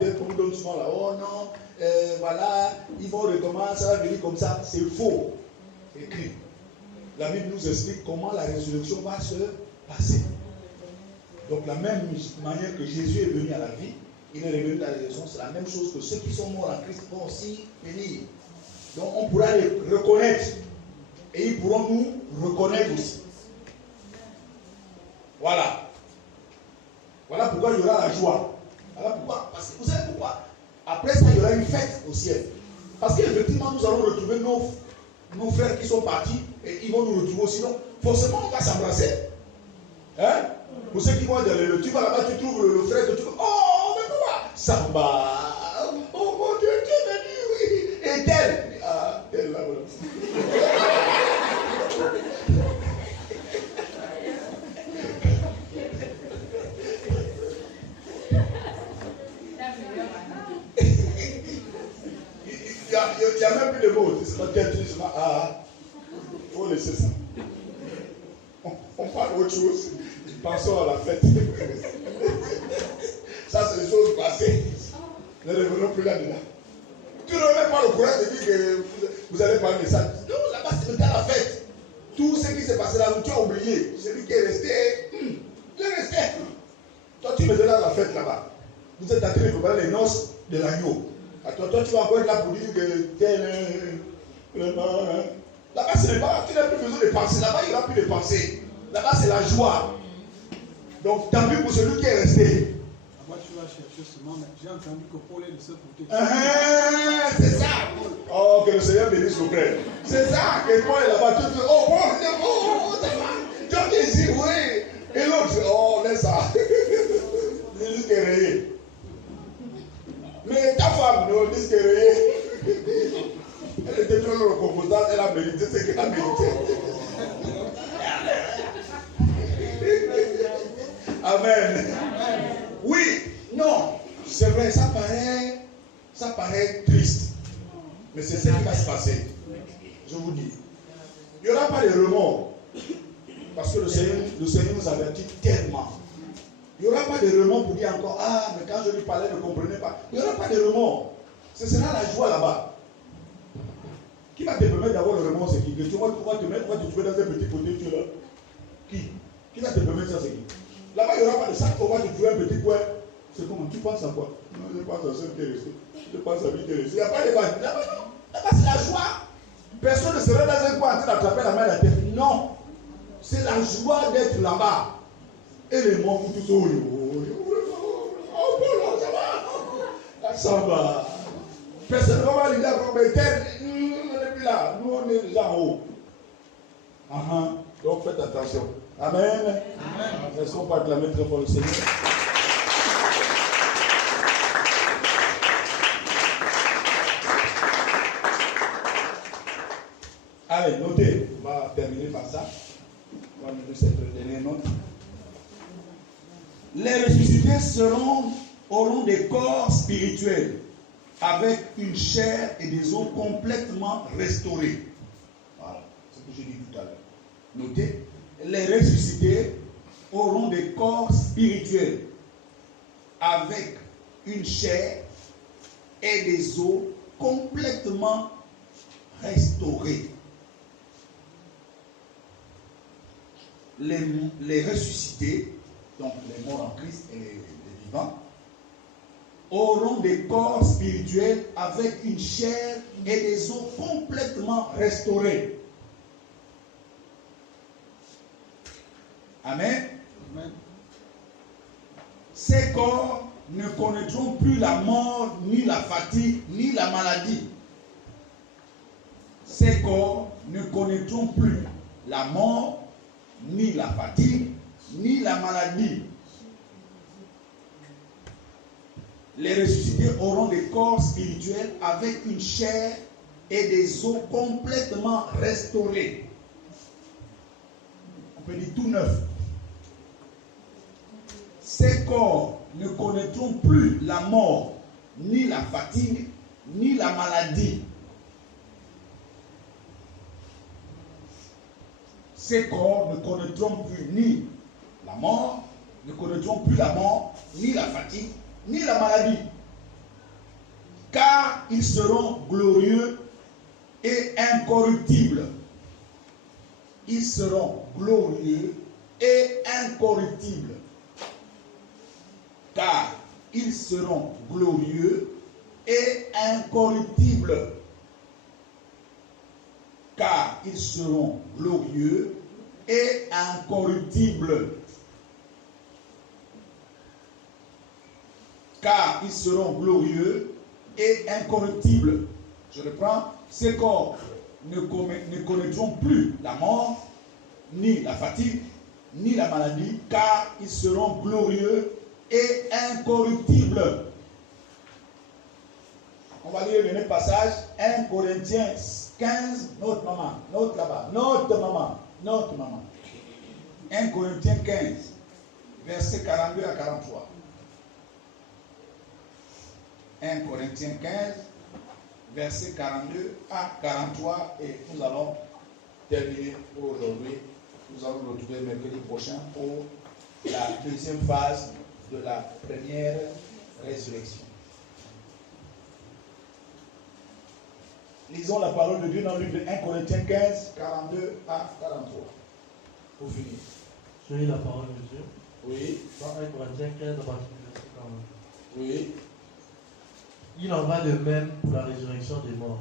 On donne souvent là, oh non, voilà, ils vont recommencer, ça va venir comme ça. C'est faux. C'est écrit. La Bible nous explique comment la résurrection va se passer. Donc la même manière que Jésus est venu à la vie, il est revenu à la résurrection, c'est la même chose que ceux qui sont morts en Christ vont aussi venir. Donc on pourra les reconnaître. Et ils pourront nous reconnaître aussi. Voilà. Voilà pourquoi il y aura la joie. Voilà pourquoi. Parce que vous savez pourquoi? Après ça, il y aura une fête au ciel. Parce qu'effectivement, nous allons retrouver nos frères qui sont partis et ils vont nous retrouver aussi. Donc, forcément, on va s'embrasser. Hein? Pour ceux qui vont dans le tu vas là-bas, tu trouves le frère que tu veux. Oh, mais quoi? Samba. Oh mon Dieu, tu es venu, oui. Et tel. Ah, tel là, voilà. Il n'y a même plus de mots. C'est pas tel, c'est pas ah. Il faut laisser ça. On parle autre chose. Pensons à la fête. Ça, c'est des choses passées. Ne revenons plus là-dedans. Tu ne remets pas le courage de dire que vous allez parler de ça. Non, là-bas, c'est dans la fête. Tout ce qui s'est passé là, tu as oublié. Celui qui est resté, il est resté. Toi, tu me donnes la fête là-bas. Vous êtes en train de préparer les noces de l'agneau. Toi, tu vas encore être là pour dire que tel. Là-bas, ce n'est pas. Tu n'as plus besoin de penser. Là-bas, il n'y aura plus de pensée. Là-bas, c'est la joie. Donc, tant pis pour celui qui est resté. Moi, tu vas chercher seulement, mais j'ai entendu que Paul est de ce côté. C'est ça. Oh, que le Seigneur bénisse vos frères. C'est ça. Que Paul est là-bas. Tu dis, oh, Paul, ça va. Tu dis, oui. Et l'autre, oh, laisse ça. Jésus qui est rayé. Mais ta femme, non, dit qu'elle est rayée. Elle était trop recomposante, elle a mérité ce qu'elle a mérité. Amen. Oui, non, c'est vrai, ça paraît triste. Mais c'est ce qui va se passer. Je vous dis. Il n'y aura pas de remords. Parce que le Seigneur nous avertit tellement. Il n'y aura pas de remords pour dire encore, ah, mais quand je lui parlais, ne comprenait pas. Il n'y aura pas de remords. Ce sera la joie là-bas. Qui va te permettre d'avoir le remords, c'est qui? Que tu vas te trouver dans un petit côté, tu es là. Qui va te permettre ça, c'est qui? Là-bas, il n'y aura pas de ça. On va te trouver un petit coin. C'est comment? Tu penses à quoi? Non, je pense à ce qui est resté. Je pense à lui qui est resté. Il n'y a pas de base. Là-bas, non. Là-bas, c'est la joie. Personne ne serait dans un coin en train d'attraper la main à la tête. Non. C'est la joie d'être là-bas. Et les morts, vous tous, oh, ça va. Personne ne va lui dire, mais tel, on n'est plus là. Nous, on est déjà en haut. Donc, faites attention. Amen. Amen. Est-ce qu'on peut acclamer très fort le Seigneur? Allez, notez. On va terminer par ça. On va mettre cette dernière note. Les ressuscités auront des corps spirituels avec une chair et des os complètement restaurés. Voilà, c'est ce que j'ai dit tout à l'heure. Notez. Les ressuscités auront des corps spirituels avec une chair et des os complètement restaurés. Les ressuscités, donc les morts en Christ et les vivants, auront des corps spirituels avec une chair et des os complètement restaurés. Amen. Amen. Ces corps ne connaîtront plus la mort, ni la fatigue, ni la maladie. Ces corps ne connaîtront plus la mort, ni la fatigue, ni la maladie. Les ressuscités auront des corps spirituels avec une chair et des os complètement restaurés. On peut dire tout neuf. Ces corps ne connaîtront plus la mort, ni la fatigue, ni la maladie. Ces corps ne connaîtront plus ni la mort, ne connaîtront plus la mort, ni la fatigue, ni la maladie. car ils seront glorieux et incorruptibles. Ils seront glorieux et incorruptibles. Car ils seront glorieux et incorruptibles. Car ils seront glorieux et incorruptibles. Car ils seront glorieux et incorruptibles. Je reprends. Ces corps ne connaîtront plus la mort, ni la fatigue, ni la maladie, car ils seront glorieux et incorruptibles. On va lire le même passage, 1 Corinthiens 15, note maman, note là-bas, note maman, note maman. 1 Corinthiens 15, versets 42 à 43. 1 Corinthiens 15, versets 42 à 43, et nous allons terminer pour aujourd'hui. Nous allons nous retrouver mercredi prochain pour la deuxième phase de la première résurrection. Lisons la parole de Dieu dans le livre de 1 Corinthiens 15, 42 à 43. Pour finir. Je lis la parole de Dieu. Oui. Dans 1 Corinthiens 15, à partir du verset 42. Oui. Il en va de même pour la résurrection des morts.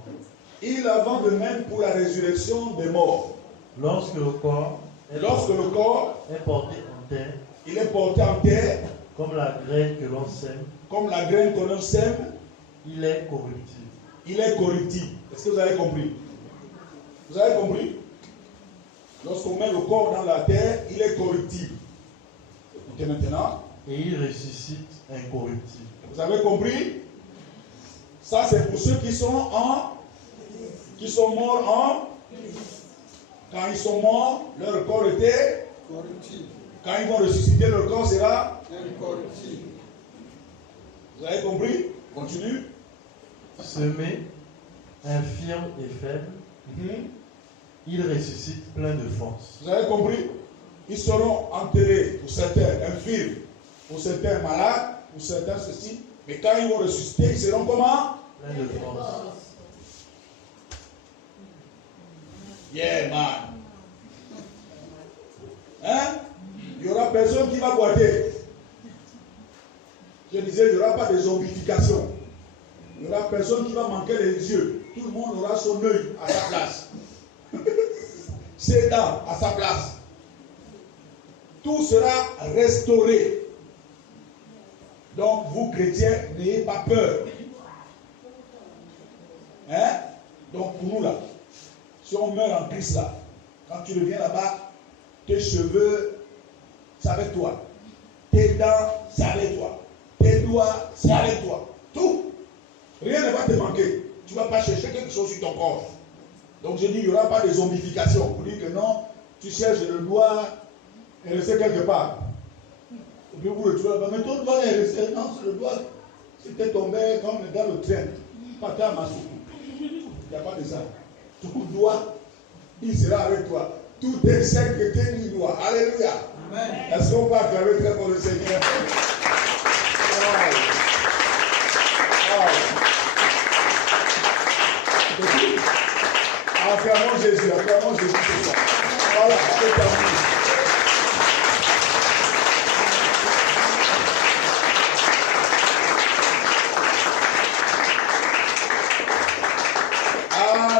Il en va de même pour la résurrection des morts. Lorsque le corps est porté en terre, il est porté en terre, comme la graine que l'on sème, comme la graine que l'on sème, il est corruptible. Il est corruptible. Est-ce que vous avez compris? Vous avez compris? Lorsqu'on met le corps dans la terre, il est corruptible. Écoutez maintenant. Et il ressuscite incorruptible. Vous avez compris? Ça, c'est pour ceux qui sont morts en. Quand ils sont morts, leur corps était Corruptible. Quand ils vont ressusciter, leur corps sera Incorruptible. Vous avez compris? Continue. Semé, infirme et faible, il ressuscite plein de force. Vous avez compris? Ils seront enterrés, pour certains infirmes, pour certains malades, pour certains ceci. Mais quand ils vont ressusciter, ils seront comment? Plein de force. Yeah, man. Hein? Il n'y aura personne qui va boiter. Je disais, il n'y aura pas de zombification. Il n'y aura personne qui va manquer les yeux. Tout le monde aura son œil à sa place. Ses dents à sa place. Tout sera restauré. Donc, vous, chrétiens, n'ayez pas peur. Hein? Donc, pour nous, là, si on meurt en Christ, là, quand tu reviens là-bas, tes cheveux, c'est avec toi. Tes dents, c'est avec toi. Tes doigts, c'est avec toi. Tout. Rien ne va te manquer. Tu ne vas pas chercher quelque chose sur ton corps. Donc, je dis, il n'y aura pas de zombification. Pour dire que non, tu cherches le doigt et rester quelque part. Et puis vous le trouvez là-bas. Mais ton doigt est resté. Non, c'est le doigt. C'était tombé comme dans le train. Pas à ma soupe. Il n'y a pas de ça. Tout doigt, il sera avec toi. Tout insecte que tu es doigt. Alléluia. Amen. Est-ce qu'on peut acclamer très pour le Seigneur? Acclamons Jésus, acclamons Jésus ce soir. Voilà, c'est terminé.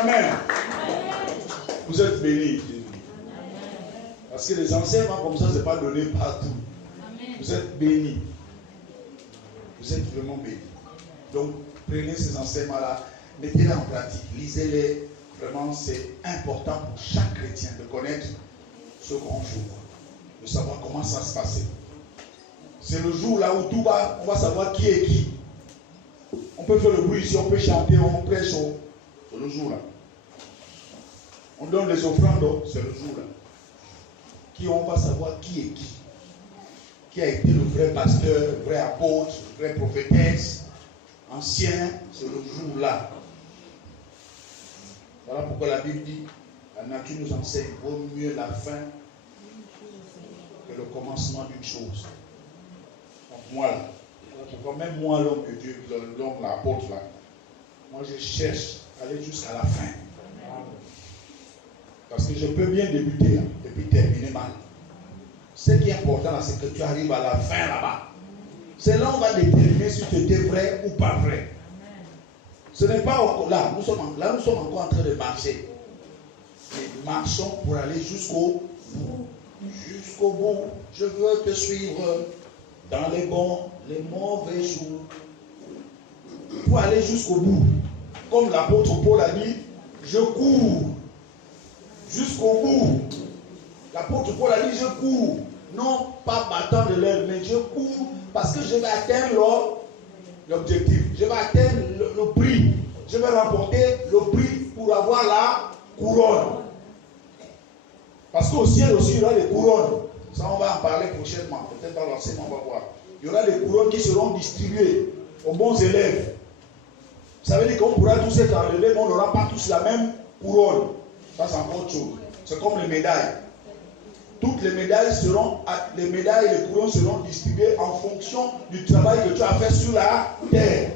Amen. Vous êtes bénis. Parce que les enseignements comme ça, ce n'est pas donné partout. Vous êtes bénis. Vous êtes vraiment bénis. Donc, prenez ces enseignements-là, mettez-les en pratique, lisez-les. Vraiment, c'est important pour chaque chrétien de connaître ce grand jour, de savoir comment ça se passe. C'est le jour là où tout va, on va savoir qui est qui. On peut faire le bruit ici, on peut chanter, on prêche. C'est le jour là. On donne les offrandes, c'est le jour là. Qui on va savoir qui est qui. Qui a été le vrai pasteur, le vrai apôtre, le vrai prophétesse, ancien, c'est le jour là. Voilà pourquoi la Bible dit, la nature nous enseigne, vaut mieux la fin que le commencement d'une chose. Donc moi là, pourquoi même moi l'homme que Dieu, l'homme, l'apôtre là, moi je cherche à aller jusqu'à la fin. Parce que je peux bien débuter là, et puis terminer mal. Ce qui est important là, c'est que tu arrives à la fin là-bas. C'est là où on va déterminer si tu étais vrai ou pas vrai. Ce n'est pas là, nous sommes encore en train de marcher. Et marchons pour aller jusqu'au bout. Jusqu'au bout. Je veux te suivre dans les bons, les mauvais jours. Pour aller jusqu'au bout. Comme l'apôtre Paul a dit, je cours jusqu'au bout. L'apôtre Paul a dit, je cours. Non pas battant de l'aile, mais je cours parce que je vais atteindre l'objectif. Je vais atteindre le prix. Je vais remporter le prix pour avoir la couronne. Parce qu'au ciel aussi, il y aura des couronnes. Ça, on va en parler prochainement. Peut-être dans l'enseignement, on va voir. Il y aura des couronnes qui seront distribuées aux bons élèves. Ça veut dire qu'on pourra tous être enlevés, mais on n'aura pas tous la même couronne. Ça, c'est encore autre chose. C'est comme les médailles. Toutes les médailles et les couronnes seront distribuées en fonction du travail que tu as fait sur la terre.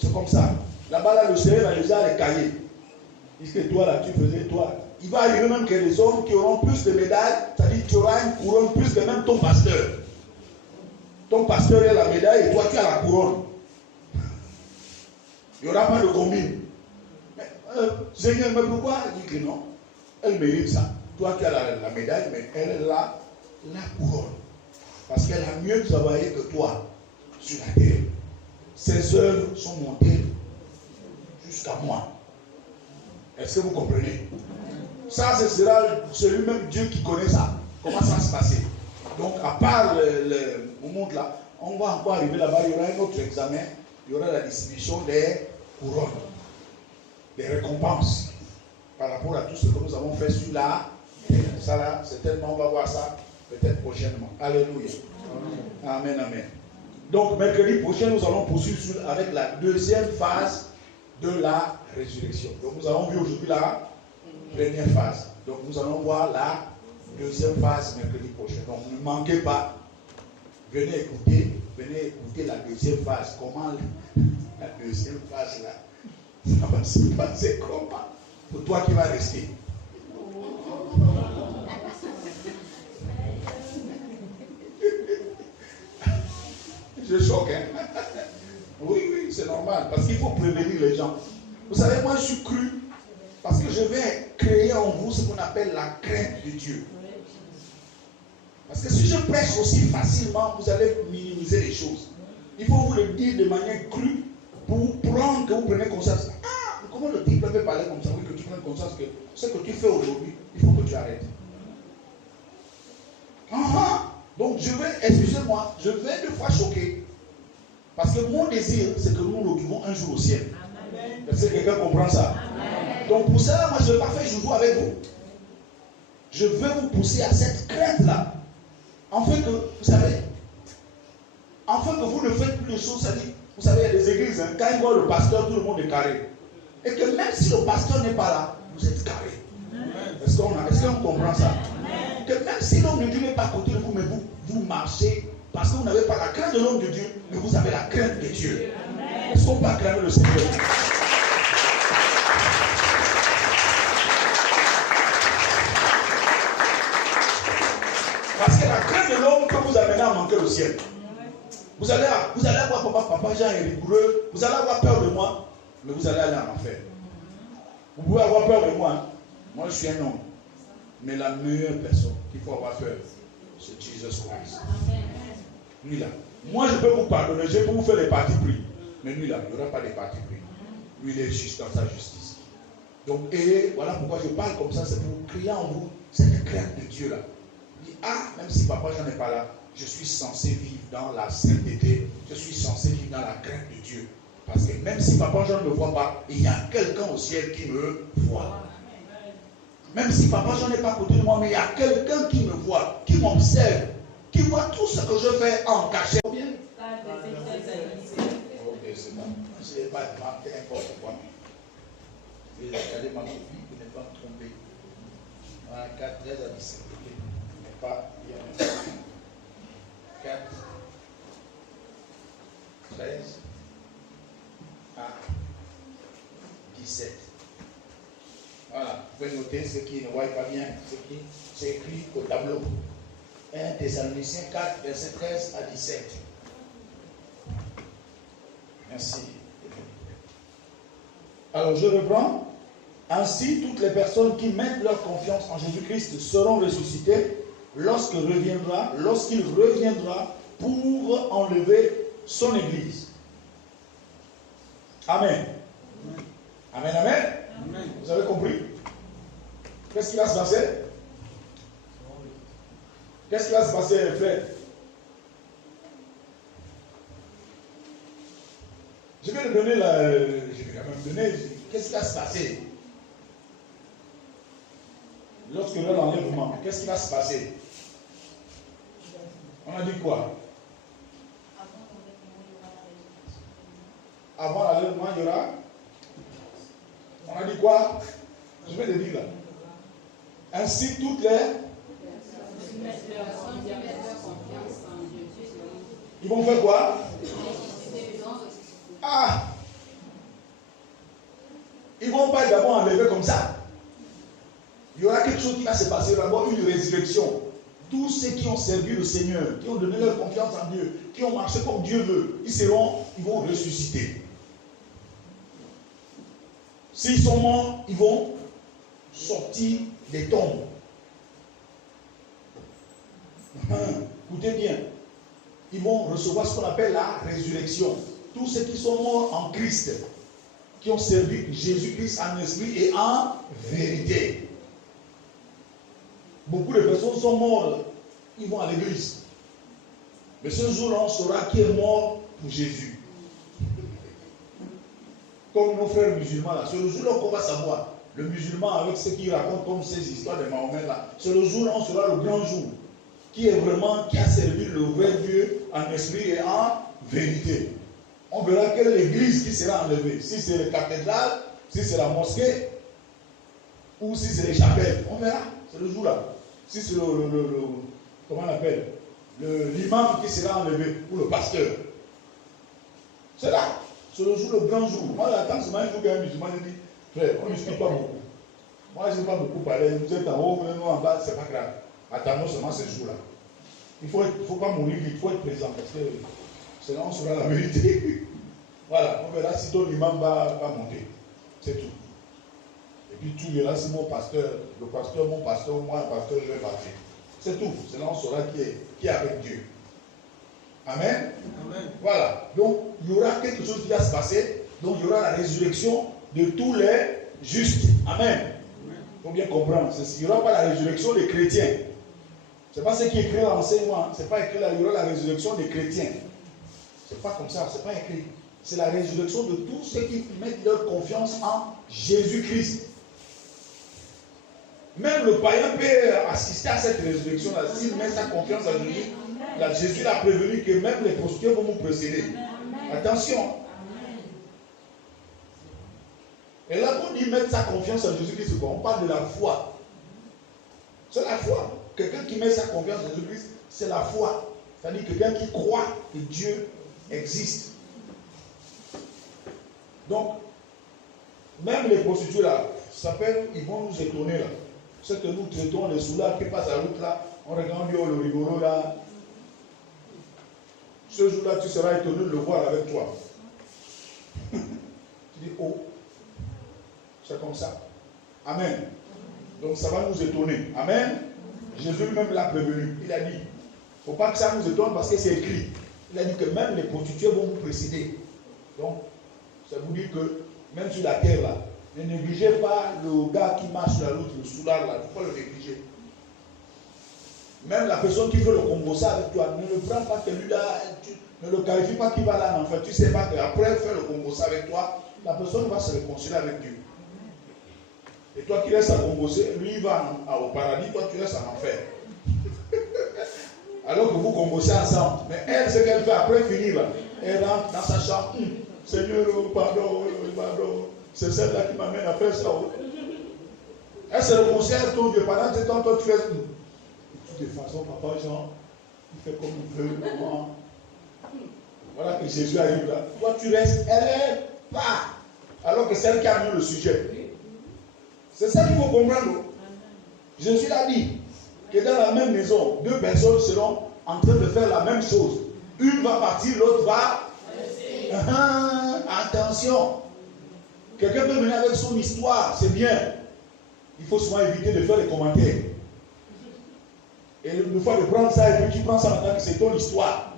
C'est comme ça. Là-bas, là, le Seigneur va déjà les cahiers. Il dit que toi, là, tu faisais toi. Il va arriver même qu'il y a des hommes qui auront plus de médailles, c'est-à-dire que tu auras une couronne plus que même ton pasteur. Ton pasteur a la médaille et toi, tu as la couronne. Il n'y aura pas de combine. Seigneur, mais pourquoi? Il dit que non. Elle mérite ça. Toi, tu as la médaille, mais elle a la couronne. Parce qu'elle a mieux travaillé que toi sur la terre. Ses œuvres sont montées jusqu'à moi. Est-ce que vous comprenez? Ça, ce sera celui-même Dieu qui connaît ça. Comment ça va se passer? Donc, à part le monde là, on va encore arriver là-bas, il y aura un autre examen, il y aura la distribution des couronnes, des récompenses par rapport à tout ce que nous avons fait sur la terre. Ça là, certainement, on va voir ça peut-être prochainement. Alléluia. Amen, amen. Donc, mercredi prochain, nous allons poursuivre avec la deuxième phase de la résurrection. Donc, nous avons vu aujourd'hui la première phase. Donc, nous allons voir la deuxième phase mercredi prochain. Donc, ne manquez pas. Venez écouter la deuxième phase. Comment la deuxième phase là, ça va se passer comment? Pour toi qui vas rester. Je choque, hein? Oui, c'est normal. Parce qu'il faut prévenir les gens. Vous savez, moi, je suis cru parce que je vais créer en vous ce qu'on appelle la crainte de Dieu. Parce que si je prêche aussi facilement, vous allez minimiser les choses. Il faut vous le dire de manière crue pour prendre que vous preniez conscience. Ah, comment le type peut parler comme ça? Oui, que tu prennes conscience que ce que tu fais aujourd'hui, il faut que tu arrêtes. Donc je vais, excusez-moi, je vais deux fois choquer. Parce que mon désir, c'est que nous nous retrouvons un jour au ciel. Est-ce que quelqu'un comprend ça? Amen. Donc pour ça, moi je ne vais pas faire joujou avec vous. Je veux vous pousser à cette crainte-là. En fait que, vous savez, en fait que vous ne faites plus les choses, ça dit, vous savez, il y a des églises, hein, quand ils voient le pasteur, tout le monde est carré. Et que même si le pasteur n'est pas là, vous êtes carré. Est-ce qu'on comprend ça? Amen. Que même si l'homme de Dieu n'est pas à côté de vous, mais vous marchez, parce que vous n'avez pas la crainte de l'homme de Dieu, mais vous avez la crainte de Dieu. Amen. Est-ce qu'on peut acclamer le Seigneur? Parce que la crainte de l'homme peut vous amener à manquer le ciel. Vous allez avoir papa Jean est rigoureux, vous allez avoir peur de moi, mais vous allez aller en enfer. Vous pouvez avoir peur de moi, hein? Moi je suis un homme. Mais la meilleure personne qu'il faut avoir peur, c'est Jesus Christ. Lui là. Moi je peux vous pardonner, je peux vous faire des parties pris. Mais lui là, il n'y aura pas de parties pris. Lui il est juste dans sa justice. Donc, et voilà pourquoi je parle comme ça, c'est pour créer en vous cette crainte de Dieu là. Il dit, même si papa j'en ai pas là, je suis censé vivre dans la sainteté, je suis censé vivre dans la crainte de Dieu. Parce que même si papa Jean ne me voit pas, il y a quelqu'un au ciel qui me voit. Même si papa Jean n'est pas à côté de moi, mais il y a quelqu'un qui me voit, qui m'observe, qui voit tout ce que je fais en cachette. Ok, c'est bon. C'est pas n'importe quoi. Je vais regarder ma copie pour ne pas me tromper. 4, 13 à 17. Mais pas hier. 4, 13 à 17. Voilà, vous pouvez noter ceux qui ne voient pas bien, c'est écrit au tableau. 1 Thessaloniciens 4, verset 13 à 17. Merci. Alors je reprends. Ainsi, toutes les personnes qui mettent leur confiance en Jésus-Christ seront ressuscitées lorsqu'il reviendra pour enlever son Église. Amen. Amen, amen. Amen. Vous avez compris? Qu'est-ce qui va se passer? Qu'est-ce qui va se passer, frère? Je vais le donner là. Je vais quand même donner. Qu'est-ce qui va se passer? Lorsque il y aura l'enlèvement, qu'est-ce qui va se passer? On a dit quoi? Avant l'enlèvement, il y aura. On a dit quoi? Je vais le dire là. Ainsi, toutes les. Ils vont faire quoi? Ah! Ils ne vont pas d'abord enlever comme ça. Il y aura quelque chose qui va se passer, d'abord une résurrection. Tous ceux qui ont servi le Seigneur, qui ont donné leur confiance en Dieu, qui ont marché comme Dieu veut, ils vont ressusciter. S'ils sont morts, ils vont sortir des tombes. Écoutez bien, ils vont recevoir ce qu'on appelle la résurrection. Tous ceux qui sont morts en Christ, qui ont servi Jésus-Christ en esprit et en vérité. Beaucoup de personnes sont mortes, ils vont à l'église. Mais ce jour-là, on saura qui est mort pour Jésus. Comme nos frères musulmans là, c'est le jour-là qu'on va savoir. Le musulman avec ce qu'il raconte comme ces histoires de Mahomet là, c'est le jour-là on sera le grand jour. Qui a servi le vrai Dieu en esprit et en vérité. On verra quelle est l'église qui sera enlevée. Si c'est la cathédrale, si c'est la mosquée, ou si c'est les chapelles. On verra. C'est le jour-là. Si c'est comment on appelle? L'imam qui sera enlevé, ou le pasteur. C'est là. C'est le jour, le grand jour. Moi, quand c'est un jour qu'un musulman, je dis, frère, on ne discute pas beaucoup. Moi, je n'ai pas beaucoup parlé. Vous êtes en haut, vous êtes en bas, c'est pas grave. Attendons seulement ce jour-là. Il ne faut pas mourir vite, il faut être présent parce que sinon on sera la vérité. Voilà, on verra si ton imam va monter. C'est tout. Et puis tu verras si mon pasteur, mon pasteur, moi, le pasteur, je vais partir. C'est tout. Sinon on saura qui est avec Dieu. Amen. Amen. Voilà. Donc il y aura quelque chose qui va se passer. Donc il y aura la résurrection de tous les justes. Amen. Il faut bien comprendre. Il n'y aura pas la résurrection des chrétiens. Ce n'est pas ce qui est écrit dans l'enseignement. Ce n'est pas écrit là, il y aura la résurrection des chrétiens. Ce n'est pas comme ça, ce n'est pas écrit. C'est la résurrection de tous ceux qui mettent leur confiance en Jésus-Christ. Même le païen peut assister à cette résurrection-là. S'il met sa confiance en Jésus, là, Jésus l'a prévenu que même les prostituées vont nous précéder. Attention. Et là, quand on dit mettre sa confiance en Jésus-Christ, on parle de la foi. C'est la foi. Quelqu'un qui met sa confiance en Jésus-Christ, c'est la foi. C'est-à-dire quelqu'un qui croit que Dieu existe. Donc, même les prostituées là, ils vont nous étonner là. Ce que nous traitons, les soulards qui passent la route là, on regarde bien le rigolo là. Ce jour-là, tu seras étonné de le voir avec toi. Tu dis, oh, c'est comme ça. Amen. Donc ça va nous étonner. Amen. Jésus lui-même l'a prévenu. Il a dit, il ne faut pas que ça nous étonne parce que c'est écrit. Il a dit que même les prostituées vont vous précéder. Donc, ça vous dit que même sur la terre là, ne négligez pas le gars qui marche sur la route, le soulard là, il ne faut pas le négliger. Même la personne qui veut le combosa avec toi, ne le prends pas que lui là, ne le qualifie pas qu'il va là en fait. Tu ne sais pas qu'après faire le combosa avec toi, la personne va se réconcilier avec Dieu. Et toi qui restes à combosser, lui il va au paradis, toi tu restes en enfer. Alors que vous combossez ensemble. Mais elle, ce qu'elle fait après finir là, elle rentre dans sa chambre. Seigneur, pardon. C'est celle-là qui m'amène à faire ça. Elle se réconcilie avec ton Dieu. Pendant ce temps, toi tu restes. De toute façon, papa Jean, il fait comme il veut, maman. Voilà que Jésus arrive là. Toi tu restes, elle est pas. alors que c'est elle qui a amené le sujet. C'est ça qu'il faut comprendre. Jésus l'a dit que dans la même maison, deux personnes seront en train de faire la même chose. Une va partir, l'autre va. Attention. Quelqu'un peut venir avec son histoire, c'est bien. Il faut souvent éviter de faire des commentaires. Et une fois de prendre ça, et puis tu prends ça maintenant que c'est ton histoire.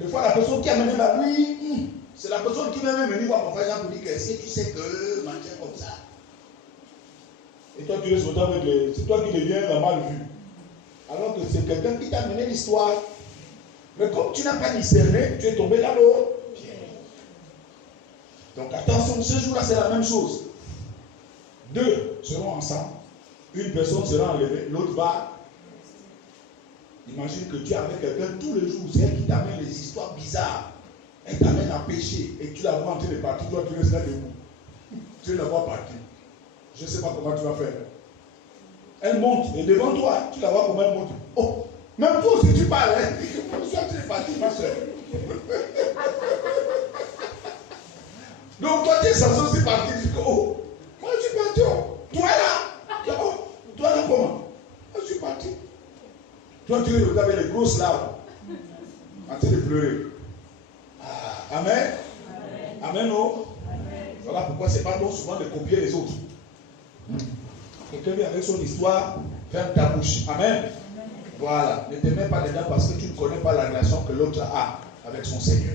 Des fois, la personne qui a mené la nuit, c'est la personne qui m'a même venu voir mon frère Jean pour dire que si tu sais que manger comme ça. Et toi, tu restes autant avec les. C'est toi qui deviens la mal vue. Alors que c'est quelqu'un qui t'a mené l'histoire. Mais comme tu n'as pas discerné, tu es tombé dans l'eau. Donc attention, ce jour-là, c'est la même chose. Deux seront ensemble. Une personne sera enlevée, l'autre va. Imagine que tu es avec quelqu'un tous les jours, c'est elle qui t'amène les histoires bizarres. Elle t'amène à pécher et tu la vois en train de partir, toi tu restes là debout. Tu la vois partir. Je ne sais pas comment tu vas faire. Elle monte et devant toi, tu la vois comment elle monte. Oh, même toi aussi tu parles, hein. Je suis en train de partir, ma soeur. Donc toi tu es censé aussi partir. Tu dis, oh, moi je suis parti. Oh. Toi là, oh, toi là comment? Moi je suis parti. Toi, tu es avec les grosses larmes, en train de pleurer. Ah, amen. Amen, non? Voilà pourquoi c'est pas bon souvent de copier les autres. Quelqu'un vient avec son histoire, ferme ta bouche. Amen. Voilà. Ne te mets pas dedans parce que tu ne connais pas la relation que l'autre a avec son Seigneur.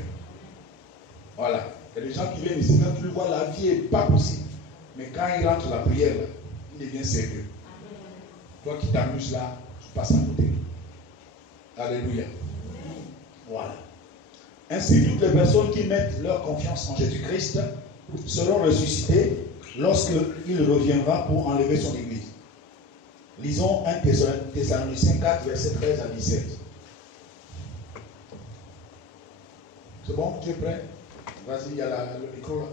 Voilà. Il y a des gens qui viennent ici, quand tu le vois, la vie n'est pas possible. Mais quand il rentre la prière, il devient sérieux. Toi qui t'amuses là, tu passes à côté. Alléluia. Voilà. Ainsi, toutes les personnes qui mettent leur confiance en Jésus-Christ seront ressuscitées lorsqu'il reviendra pour enlever son église. Lisons 1 Thessaloniciens 4, versets 13 à 17. C'est bon? Tu es prêt? Vas-y, il y a le micro là.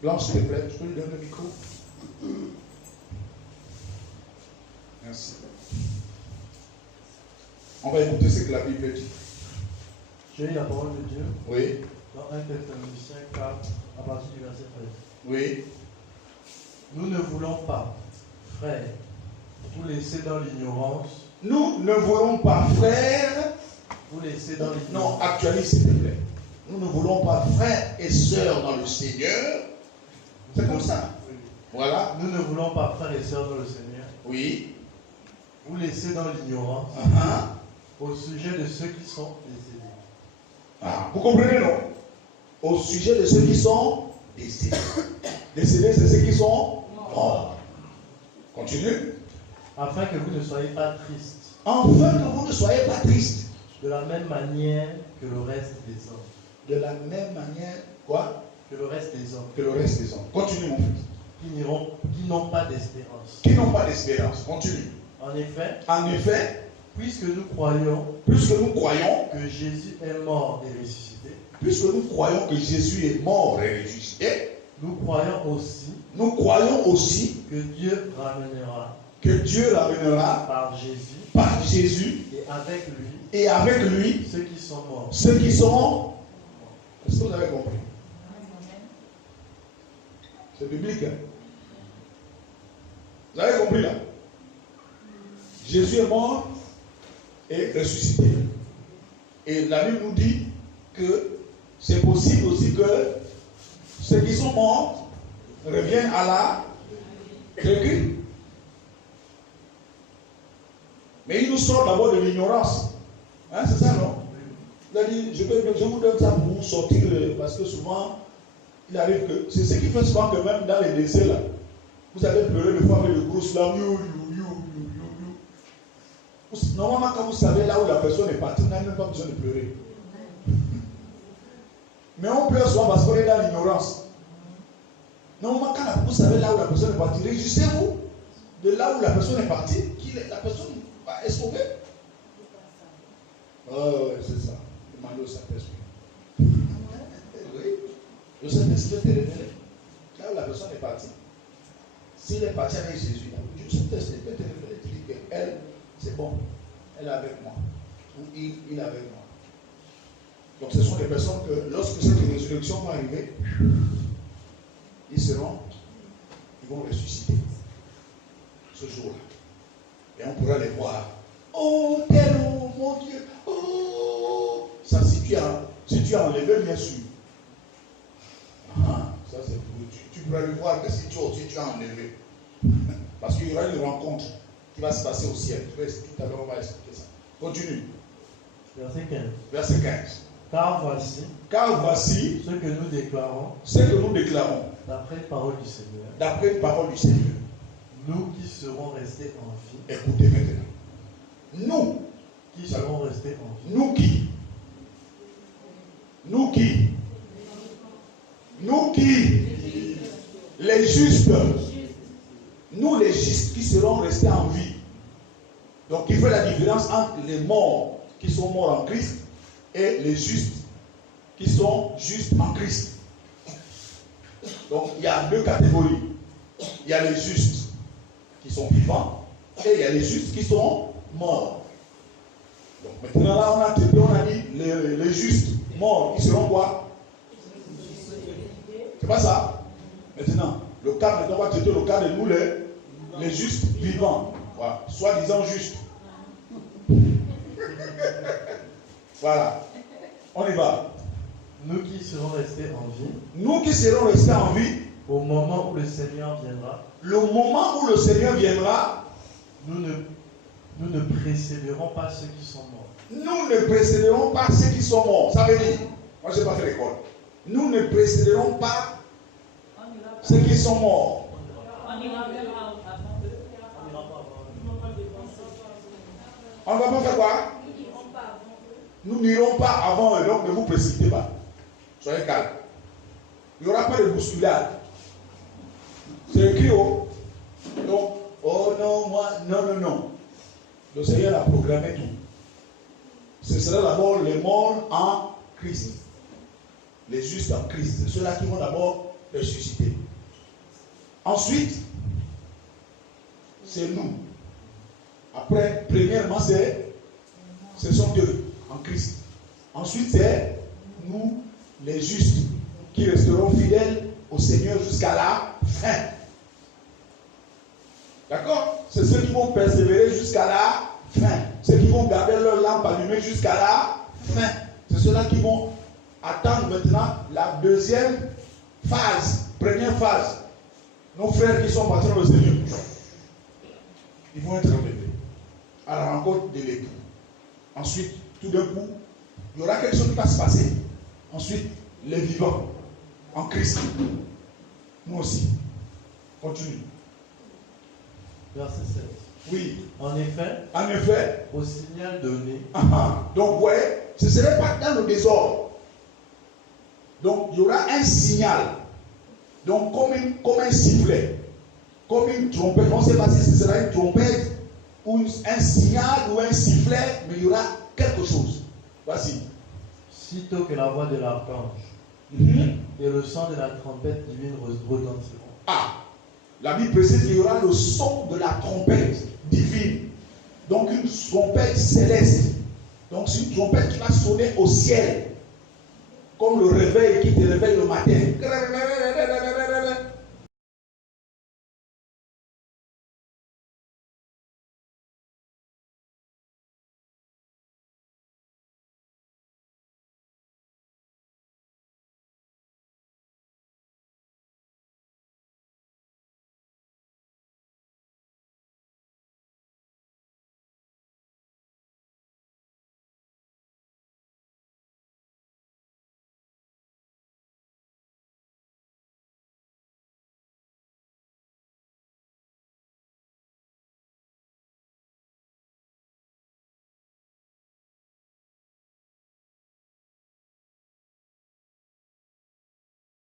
Blanche, tu es prêt? Je peux lui donner le micro? Merci. On va écouter ce que la Bible dit. J'ai eu la parole de Dieu. Oui. Dans 1 Thessaloniciens 4, à partir du verset 13. Oui. Nous ne voulons pas, frères, vous laisser dans l'ignorance. Nous ne voulons pas, frères, vous laisser dans l'ignorance. Non, actualise s'il te plaît. Nous ne voulons pas, frères et sœurs dans le Seigneur. C'est comme ça. Oui. Voilà. Nous ne voulons pas, frères et sœurs dans le Seigneur. Oui. Vous laisser dans l'ignorance. Au sujet de ceux qui sont décédés. Ah, vous comprenez, non? Au sujet de ceux qui sont décédés. Décédés, c'est ceux qui sont morts. Continue. Afin que vous ne soyez pas tristes. Afin que vous ne soyez pas tristes. De la même manière que le reste des hommes. De la même manière, quoi? Que le reste des hommes. Que le reste des hommes. Continue, mon fils. Qui n'ont pas d'espérance. Qui n'ont pas d'espérance. Continue. En effet, puisque nous croyons que Jésus est mort et ressuscité, puisque nous croyons que Jésus est mort et ressuscité, nous croyons aussi que Dieu ramènera par Jésus et avec lui ceux qui sont morts. Est-ce que vous avez compris? C'est biblique, hein? Vous avez compris là? Jésus est mort et ressuscité. Et la Bible nous dit que c'est possible aussi que ceux qui sont morts reviennent à la vécu. Mais il nous sort d'abord de l'ignorance. Hein, c'est ça, non? Il a dit, je vous donne ça pour vous sortir, parce que souvent, il arrive que, c'est ce qui fait souvent que même dans les décès là, vous allez pleurer le fois avec le gros larmes. Normalement, quand vous savez là où la personne est partie, vous n'avez même pas besoin de pleurer. Mais on pleure souvent parce qu'on est dans l'ignorance. Normalement, quand vous savez là où la personne est partie, réjouissez-vous de là où la personne est partie, la personne est sauvée. Oh, c'est ça. Demandez au Saint-Esprit. Oui. Le Saint-Esprit te révèle. Là où la personne est partie. S'il est parti avec Jésus, le Saint-Esprit peut te révéler. Tu dis qu'elle, c'est bon. Elle est avec moi. Ou il est avec moi. Donc ce sont des personnes que lorsque cette résurrection va arriver, ils vont ressusciter ce jour-là. Et on pourra les voir. Oh, tel, oh, mon Dieu. Oh, ça, si tu as enlevé, bien sûr. Ah, ça, c'est tu pourras le voir que si tu as enlevé. Parce qu'il y aura une rencontre qui va se passer au ciel. Tout à l'heure, on va expliquer ça. Continue. Verset 15. Verset 15. Car voici ce que nous déclarons, d'après la parole du Seigneur, d'après la parole du Seigneur, nous qui serons restés en vie. Écoutez maintenant. Nous qui serons restés en vie. Nous qui les justes. Nous les justes qui serons restés en vie. Donc il fait la différence entre les morts qui sont morts en Christ et les justes qui sont justes en Christ. Donc il y a deux catégories. Il y a les justes qui sont vivants et il y a les justes qui sont morts. Donc maintenant là on a dit les justes morts qui seront quoi? C'est pas ça? Maintenant, le cas, on va traiter le cas de nous les justes vivants. Voilà. Soi-disant justes. Voilà. On y va. Nous qui serons restés en vie. Nous qui serons restés en vie. Au moment où le Seigneur viendra. Le moment où le Seigneur viendra. Nous ne précéderons pas ceux qui sont morts. Nous ne précéderons pas ceux qui sont morts. Ça veut dire, moi je n'ai pas fait l'école. Nous ne précéderons pas ceux qui sont morts. On ne va pas faire quoi? Nous n'irons pas avant eux, donc ne vous précipitez pas. Soyez calme. Il n'y aura pas de bousculade. C'est écrit donc, oh non, moi, non. Le Seigneur a programmé tout. Ce sera d'abord les morts en Christ. Les justes en Christ. C'est ceux-là qui vont d'abord ressusciter. Ensuite, c'est nous. Après, premièrement, ce sont eux en Christ. Ensuite, c'est nous, les justes, qui resteront fidèles au Seigneur jusqu'à la fin. D'accord? C'est ceux qui vont persévérer jusqu'à la fin. Ceux qui vont garder leur lampe allumée jusqu'à la fin. C'est ceux-là qui vont attendre maintenant la deuxième phase. Première phase. Nos frères qui sont partis dans le Seigneur, ils vont être enlevés à la rencontre de l'époux. Ensuite, tout d'un coup, il y aura quelque chose qui va se passer. Ensuite, les vivants en Christ. Nous aussi. Continue. Verset 16. Oui. En effet, au signal donné. Donc, ouais, ce ne serait pas dans le désordre. Donc, il y aura un signal. Donc, comme un sifflet, comme une trompette. On ne sait pas si ce sera une trompette ou un signal ou un sifflet, mais il y aura quelque chose. Voici. Sitôt que la voix de l'archange et le son de la trompette divine retentiront. Ah, la Bible précise qu'il y aura le son de la trompette divine. Donc, une trompette céleste. Donc, c'est une trompette qui va sonner au ciel. Comme le réveil qui te réveille le matin.